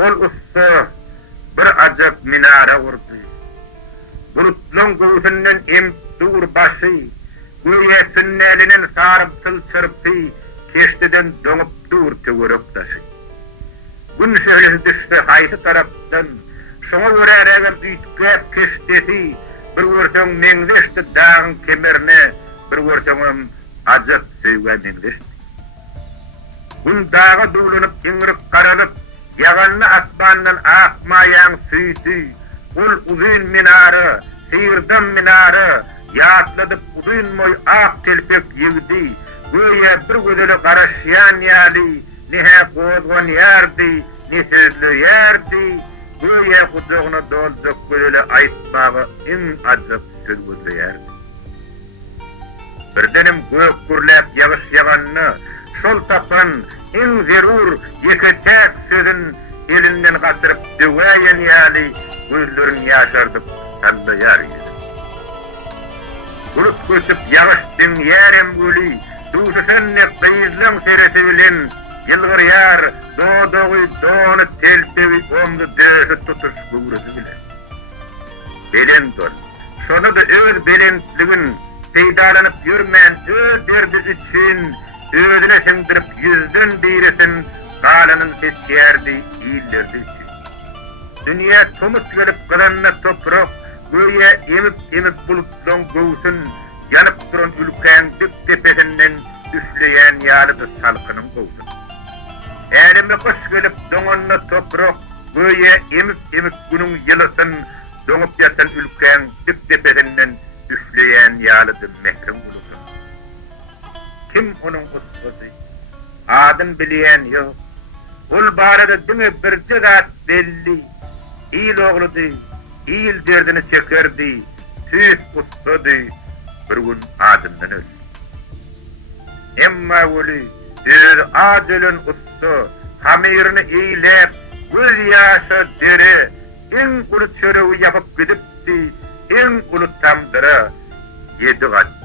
ol usta bir acap minara kurdu. Bulutlan göğsünden dur başı, gülyesinin elinin sarıp çırptı, keşteden donup dur tüvürük taşı. Gün şöylesi düştü haytı taraftan, şoňa görä eräger üýtgäp keşdesi, bir görseň meňzeşdi dağın kemerine, bir görseňem ajap söýgen meňzeşdi. Gün dağa dulanyp iňrik garalyp, ýaganly asmandan akmaýan süýdi, ul uzun minara, sirdan minara, ýatladyp uzun moý ak telpek ýigdi, goýa bir gözele garaşýan ýaly, nihe gozgan ýardy, nisizlýärdi, goýa gudagyna doljuk gözele aýtmagy iň ajap sürgüzlýärdi. Birdenim gök gürläp ýagyş ýaganny, şol tapan iň zerur ýeketäk sözün elinden gatyryp döwäýän ýaly gözlerini ýaşardyp andaýar idi. Bulut köçüp ýagyş diňýärem göli, duşuşanny gyýzlaň seresi bilen ýylgyrýar, dodogy dony telpebi omdy döşe tutuş gurusy bilen. Belendor, şonu da öz belentligin peýdalanyp ýürmän öz derdi üçin özüne sindirip yüzden biresin galanyň seçýärdi, ýylderdi üçin. Dünýä tomus gelip galanna toprak, goýa emip bulutlaň göwsün, ýanyp duran ülkän dip tepesinden üfleýän ýalydy salkynyň göwsün. Ärime goş gelip doňanna toprak, goýa emip günüň ýylysyn doňup ýatan ülkän dip tepesinden üfleýän ýalydy mehrim bulutun. Kim onuň ustasy? Adym bilýän ýok. Ol barada diňe bir zat belli. İl ogludy, il derdini çekerdi, tüs ustady, bir gün adymdan öldü. Emma weli, öz adylyň usta, hamirini eýlep, göz ýaşa dere, iň uly çöreği ýapyp gidipdi, iň uly tamdyra, ýedi gat